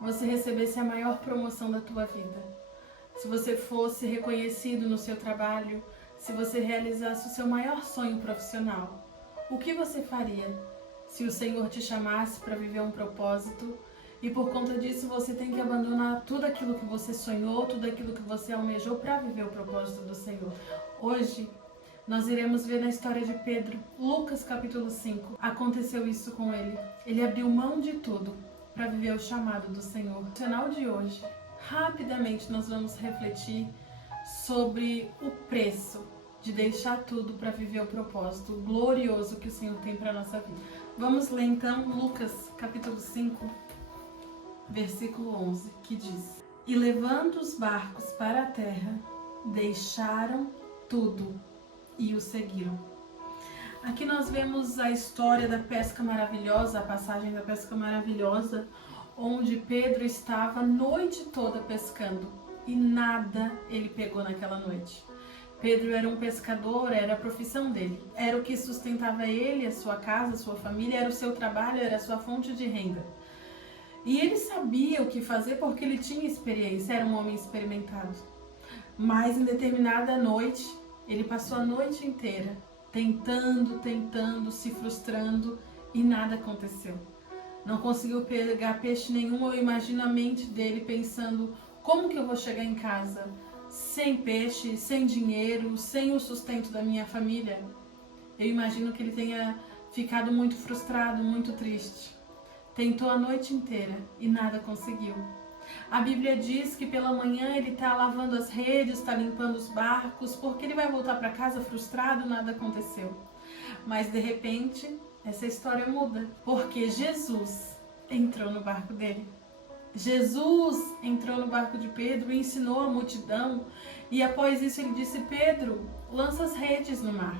você recebesse a maior promoção da tua vida, se você fosse reconhecido no seu trabalho, se você realizasse o seu maior sonho profissional, o que você faria se o Senhor te chamasse para viver um propósito e por conta disso você tem que abandonar tudo aquilo que você sonhou, tudo aquilo que você almejou para viver o propósito do Senhor? Hoje nós iremos ver na história de Pedro, Lucas capítulo 5, aconteceu isso com ele. Ele abriu mão de tudo para viver o chamado do Senhor. No final de hoje, rapidamente nós vamos refletir sobre o preço de deixar tudo para viver o propósito glorioso que o Senhor tem para a nossa vida. Vamos ler então Lucas capítulo 5, versículo 11, que diz: E levando os barcos para a terra, deixaram tudo e o seguiram. Aqui nós vemos a história da pesca maravilhosa, a passagem da pesca maravilhosa, onde Pedro estava a noite toda pescando e nada ele pegou naquela noite. Pedro era um pescador, era a profissão dele, era o que sustentava ele, a sua casa, a sua família, era o seu trabalho, era a sua fonte de renda. E ele sabia o que fazer porque ele tinha experiência, era um homem experimentado. Mas em determinada noite, ele passou a noite inteira tentando, se frustrando e nada aconteceu. Não conseguiu pegar peixe nenhum. Eu imagino a mente dele pensando: como que eu vou chegar em casa sem peixe, sem dinheiro, sem o sustento da minha família? Eu imagino que ele tenha ficado muito frustrado, muito triste. Tentou a noite inteira e nada conseguiu. A Bíblia diz que pela manhã ele está lavando as redes, está limpando os barcos, porque ele vai voltar para casa frustrado, nada aconteceu. Mas de repente, essa história muda, porque Jesus entrou no barco dele. Jesus entrou no barco de Pedro e ensinou a multidão, e após isso ele disse: Pedro, lança as redes no mar.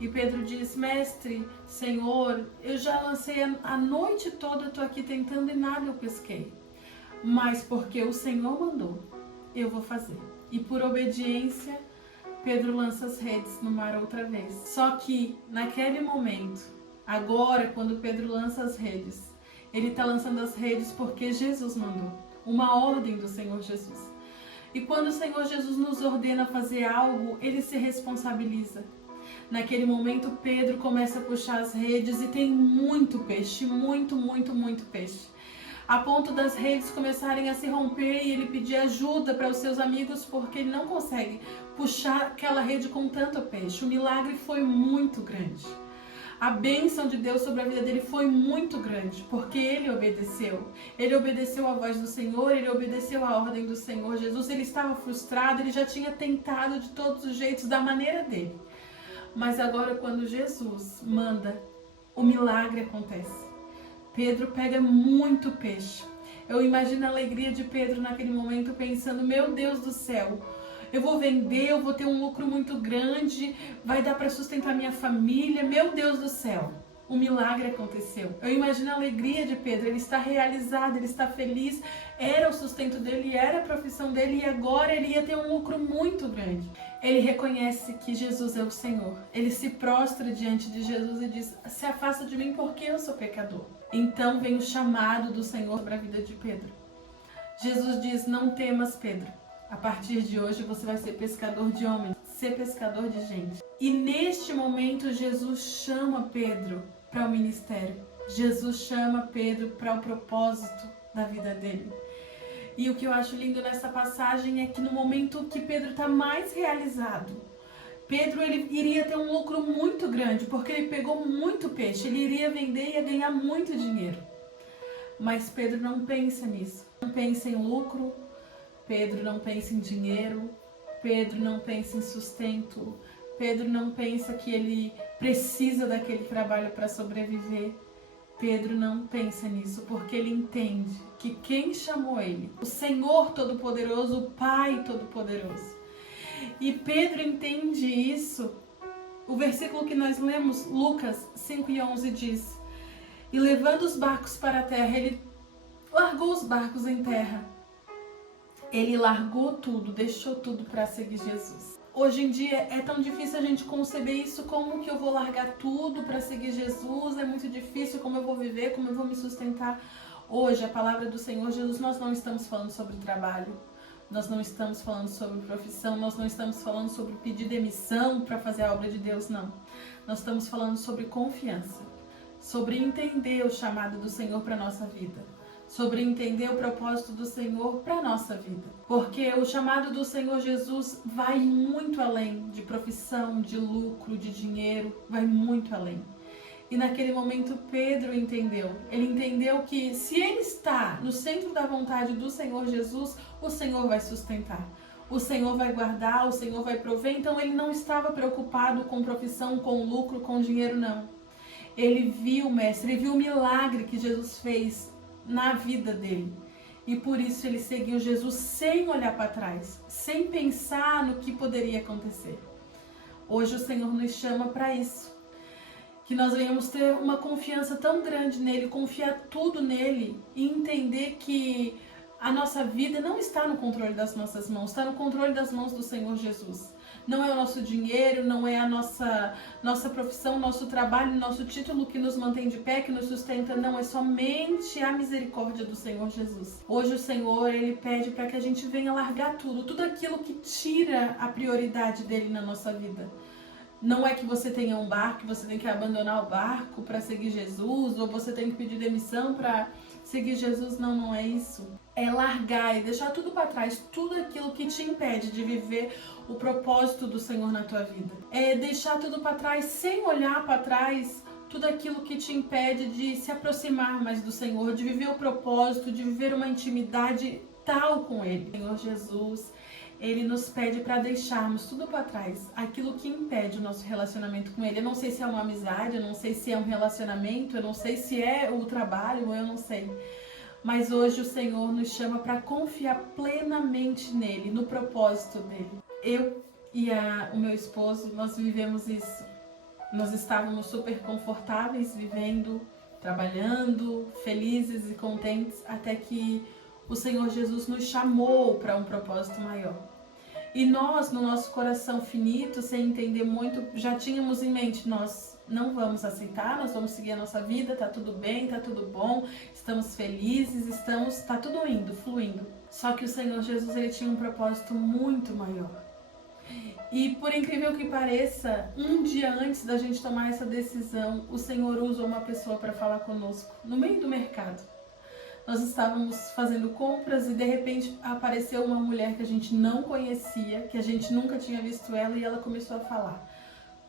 E Pedro disse: Mestre, Senhor, eu já lancei a noite toda, eu estou aqui tentando e nada eu pesquei. Mas porque o Senhor mandou, eu vou fazer. E por obediência, Pedro lança as redes no mar outra vez. Só que naquele momento, agora quando Pedro lança as redes, ele está lançando as redes porque Jesus mandou, uma ordem do Senhor Jesus. E quando o Senhor Jesus nos ordena fazer algo, ele se responsabiliza. Naquele momento, Pedro começa a puxar as redes e tem muito peixe, muito peixe. A ponto das redes começarem a se romper e ele pedir ajuda para os seus amigos porque ele não consegue puxar aquela rede com tanto peixe. O milagre foi muito grande. A bênção de Deus sobre a vida dele foi muito grande, porque ele obedeceu. Ele obedeceu à voz do Senhor, ele obedeceu à ordem do Senhor Jesus. Ele estava frustrado, ele já tinha tentado de todos os jeitos, da maneira dele. Mas agora, quando Jesus manda, o milagre acontece. Pedro pega muito peixe. Eu imagino a alegria de Pedro naquele momento pensando: meu Deus do céu, eu vou vender, eu vou ter um lucro muito grande, vai dar para sustentar minha família, meu Deus do céu. O milagre aconteceu. Eu imagino a alegria de Pedro, ele está realizado, ele está feliz, era o sustento dele, era a profissão dele e agora ele ia ter um lucro muito grande. Ele reconhece que Jesus é o Senhor, ele se prostra diante de Jesus e diz: se afasta de mim porque eu sou pecador. Então vem o chamado do Senhor para a vida de Pedro. Jesus diz: não temas, Pedro, a partir de hoje você vai ser pescador de homens, ser pescador de gente. E neste momento Jesus chama Pedro para o ministério. Jesus chama Pedro para o propósito da vida dele. E o que eu acho lindo nessa passagem é que no momento que Pedro está mais realizado, Pedro ele iria ter um lucro muito grande, porque ele pegou muito peixe, ele iria vender e ia ganhar muito dinheiro. Mas Pedro não pensa nisso, não pensa em lucro, Pedro não pensa em dinheiro, Pedro não pensa em sustento, Pedro não pensa que ele precisa daquele trabalho para sobreviver. Pedro não pensa nisso, porque ele entende que quem chamou ele, o Senhor Todo-Poderoso, o Pai Todo-Poderoso. E Pedro entende isso. O versículo que nós lemos, Lucas 5:11, diz: e levando os barcos para a terra, ele largou os barcos em terra. Ele largou tudo, deixou tudo para seguir Jesus. Hoje em dia é tão difícil a gente conceber isso, como que eu vou largar tudo para seguir Jesus, é muito difícil, como eu vou viver, como eu vou me sustentar. Hoje, a palavra do Senhor Jesus, nós não estamos falando sobre trabalho, nós não estamos falando sobre profissão, nós não estamos falando sobre pedir demissão para fazer a obra de Deus, não. Nós estamos falando sobre confiança, sobre entender o chamado do Senhor para a nossa vida, sobre entender o propósito do Senhor para a nossa vida. Porque o chamado do Senhor Jesus vai muito além de profissão, de lucro, de dinheiro, vai muito além. E naquele momento Pedro entendeu. Ele entendeu que se ele está no centro da vontade do Senhor Jesus, o Senhor vai sustentar. O Senhor vai guardar, o Senhor vai prover. Então ele não estava preocupado com profissão, com lucro, com dinheiro, não. Ele viu o Mestre, ele viu o milagre que Jesus fez na vida dele. E por isso ele seguiu Jesus sem olhar para trás, sem pensar no que poderia acontecer. Hoje o Senhor nos chama para isso. Que nós venhamos ter uma confiança tão grande nele, confiar tudo nele e entender que a nossa vida não está no controle das nossas mãos, está no controle das mãos do Senhor Jesus. Não é o nosso dinheiro, não é a nossa profissão, nosso trabalho, nosso título que nos mantém de pé, que nos sustenta, não, é somente a misericórdia do Senhor Jesus. Hoje o Senhor, ele pede para que a gente venha largar tudo aquilo que tira a prioridade dele na nossa vida. Não é que você tenha um barco, que você tem que abandonar o barco para seguir Jesus, ou você tem que pedir demissão para seguir Jesus. Não, não é isso. É largar e deixar tudo para trás, tudo aquilo que te impede de viver o propósito do Senhor na tua vida. É deixar tudo para trás sem olhar para trás, tudo aquilo que te impede de se aproximar mais do Senhor, de viver o propósito, de viver uma intimidade tal com Ele. Senhor Jesus, Ele nos pede para deixarmos tudo para trás, aquilo que impede o nosso relacionamento com Ele. Eu não sei se é uma amizade, eu não sei se é um relacionamento, eu não sei se é o trabalho, eu não sei. Mas hoje o Senhor nos chama para confiar plenamente nele, no propósito dele. Eu e o meu esposo, nós vivemos isso. Nós estávamos super confortáveis, vivendo, trabalhando, felizes e contentes, até que o Senhor Jesus nos chamou para um propósito maior. E nós, no nosso coração finito, sem entender muito, já tínhamos em mente, nós não vamos aceitar, nós vamos seguir a nossa vida, tá tudo bem, tá tudo bom, estamos felizes, tá tudo indo, fluindo. Só que o Senhor Jesus, ele tinha um propósito muito maior. E por incrível que pareça, um dia antes da gente tomar essa decisão, o Senhor usou uma pessoa para falar conosco, no meio do mercado. Nós estávamos fazendo compras e de repente apareceu uma mulher que a gente não conhecia, que a gente nunca tinha visto ela, e ela começou a falar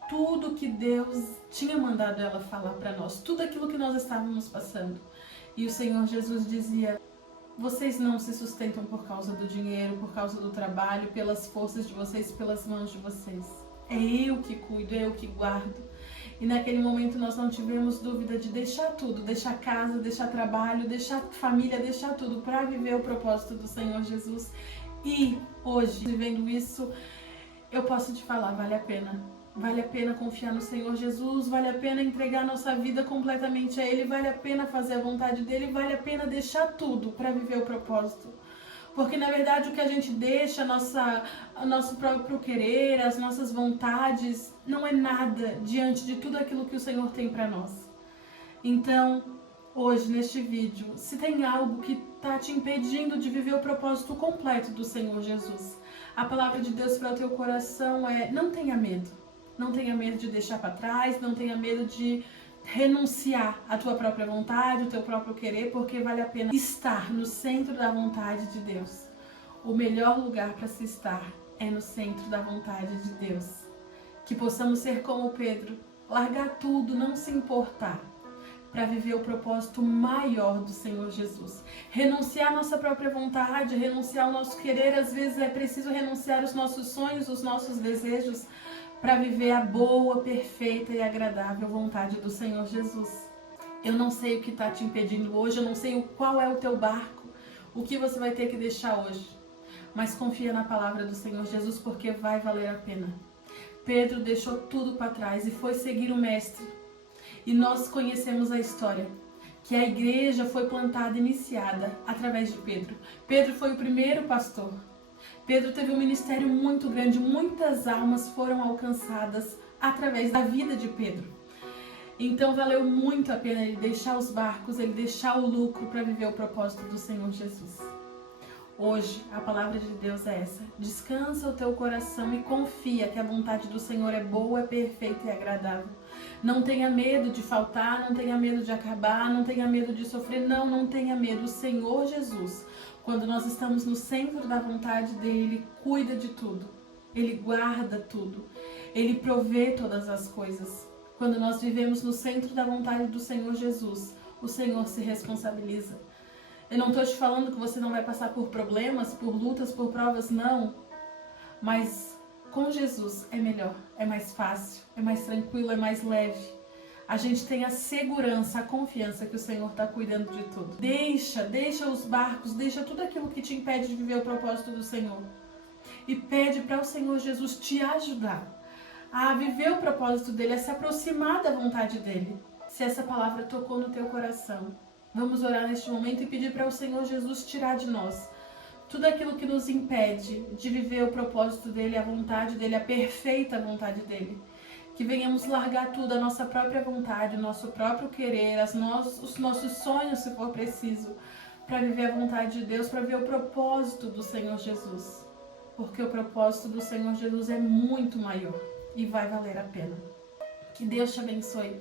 tudo que Deus tinha mandado ela falar para nós, tudo aquilo que nós estávamos passando. E o Senhor Jesus dizia: vocês não se sustentam por causa do dinheiro, por causa do trabalho, pelas forças de vocês, pelas mãos de vocês. É eu que cuido, é eu que guardo. E naquele momento nós não tivemos dúvida de deixar tudo, deixar casa, deixar trabalho, deixar família, deixar tudo para viver o propósito do Senhor Jesus. E hoje, vivendo isso, eu posso te falar, vale a pena. Vale a pena confiar no Senhor Jesus, vale a pena entregar nossa vida completamente a Ele, vale a pena fazer a vontade dEle, vale a pena deixar tudo para viver o propósito. Porque na verdade o que a gente deixa, o nosso próprio querer, as nossas vontades, não é nada diante de tudo aquilo que o Senhor tem para nós. Então, hoje neste vídeo, se tem algo que está te impedindo de viver o propósito completo do Senhor Jesus, a palavra de Deus para o teu coração é: não tenha medo. Não tenha medo de deixar para trás, não tenha medo de renunciar à tua própria vontade, o teu próprio querer, porque vale a pena estar no centro da vontade de Deus. O melhor lugar para se estar é no centro da vontade de Deus. Que possamos ser como Pedro, largar tudo, não se importar, para viver o propósito maior do Senhor Jesus. Renunciar à nossa própria vontade, renunciar ao nosso querer. Às vezes é preciso renunciar aos nossos sonhos, os nossos desejos, para viver a boa, perfeita e agradável vontade do Senhor Jesus. Eu não sei o que está te impedindo hoje, eu não sei qual é o teu barco, o que você vai ter que deixar hoje. Mas confia na palavra do Senhor Jesus, porque vai valer a pena. Pedro deixou tudo para trás e foi seguir o Mestre. E nós conhecemos a história, que a igreja foi plantada, iniciada através de Pedro. Pedro foi o primeiro pastor. Pedro teve um ministério muito grande, muitas almas foram alcançadas através da vida de Pedro. Então valeu muito a pena ele deixar os barcos, ele deixar o lucro para viver o propósito do Senhor Jesus. Hoje, a palavra de Deus é essa: descansa o teu coração e confia que a vontade do Senhor é boa, é perfeita e agradável. Não tenha medo de faltar, não tenha medo de acabar, não tenha medo de sofrer, não tenha medo. O Senhor Jesus, quando nós estamos no centro da vontade dele, Ele cuida de tudo, Ele guarda tudo, Ele provê todas as coisas. Quando nós vivemos no centro da vontade do Senhor Jesus, o Senhor se responsabiliza. Eu não estou te falando que você não vai passar por problemas, por lutas, por provas, não. Mas com Jesus é melhor, é mais fácil, é mais tranquilo, é mais leve. A gente tem a segurança, a confiança que o Senhor está cuidando de tudo. Deixa os barcos, deixa tudo aquilo que te impede de viver o propósito do Senhor. E pede para o Senhor Jesus te ajudar a viver o propósito dele, a se aproximar da vontade dele. Se essa palavra tocou no teu coração, vamos orar neste momento e pedir para o Senhor Jesus tirar de nós tudo aquilo que nos impede de viver o propósito dele, a vontade dele, a perfeita vontade dele. Que venhamos largar tudo, a nossa própria vontade, o nosso próprio querer, os nossos sonhos, se for preciso, para viver a vontade de Deus, para ver o propósito do Senhor Jesus. Porque o propósito do Senhor Jesus é muito maior e vai valer a pena. Que Deus te abençoe.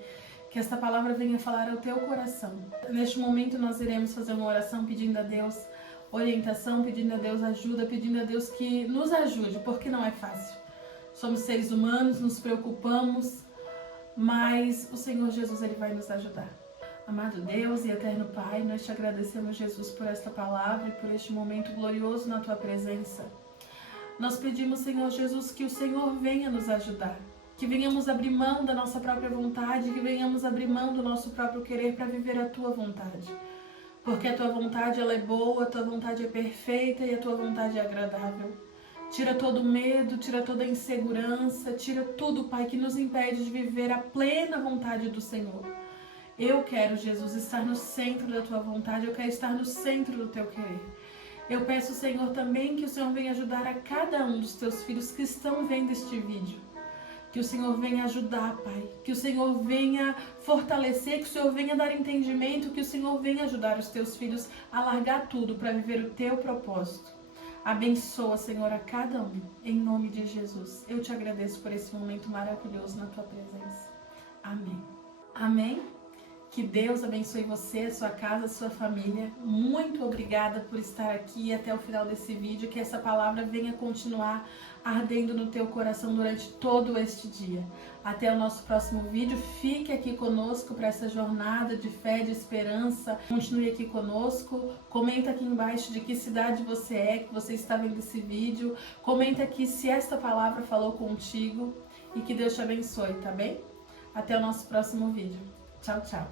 Que esta palavra venha falar ao teu coração. Neste momento nós iremos fazer uma oração pedindo a Deus orientação, pedindo a Deus ajuda, pedindo a Deus que nos ajude, porque não é fácil. Somos seres humanos, nos preocupamos, mas o Senhor Jesus, Ele vai nos ajudar. Amado Deus e eterno Pai, nós te agradecemos, Jesus, por esta palavra e por este momento glorioso na tua presença. Nós pedimos, Senhor Jesus, que o Senhor venha nos ajudar. Que venhamos abrir mão da nossa própria vontade, que venhamos abrir mão do nosso próprio querer para viver a Tua vontade. Porque a Tua vontade ela é boa, a Tua vontade é perfeita e a Tua vontade é agradável. Tira todo o medo, tira toda a insegurança, tira tudo, Pai, que nos impede de viver a plena vontade do Senhor. Eu quero, Jesus, estar no centro da Tua vontade, eu quero estar no centro do Teu querer. Eu peço, Senhor, também que o Senhor venha ajudar a cada um dos Teus filhos que estão vendo este vídeo. Que o Senhor venha ajudar, Pai. Que o Senhor venha fortalecer, que o Senhor venha dar entendimento, que o Senhor venha ajudar os Teus filhos a largar tudo para viver o Teu propósito. Abençoa, Senhor, a cada um, em nome de Jesus. Eu te agradeço por esse momento maravilhoso na Tua presença. Amém. Amém. Que Deus abençoe você, a sua casa, a sua família. Muito obrigada por estar aqui até o final desse vídeo. Que essa palavra venha continuar ardendo no teu coração durante todo este dia. Até o nosso próximo vídeo. Fique aqui conosco para essa jornada de fé, de esperança. Continue aqui conosco. Comenta aqui embaixo de que cidade você é, que você está vendo esse vídeo. Comenta aqui se esta palavra falou contigo. E que Deus te abençoe, tá bem? Até o nosso próximo vídeo. Tchau, tchau.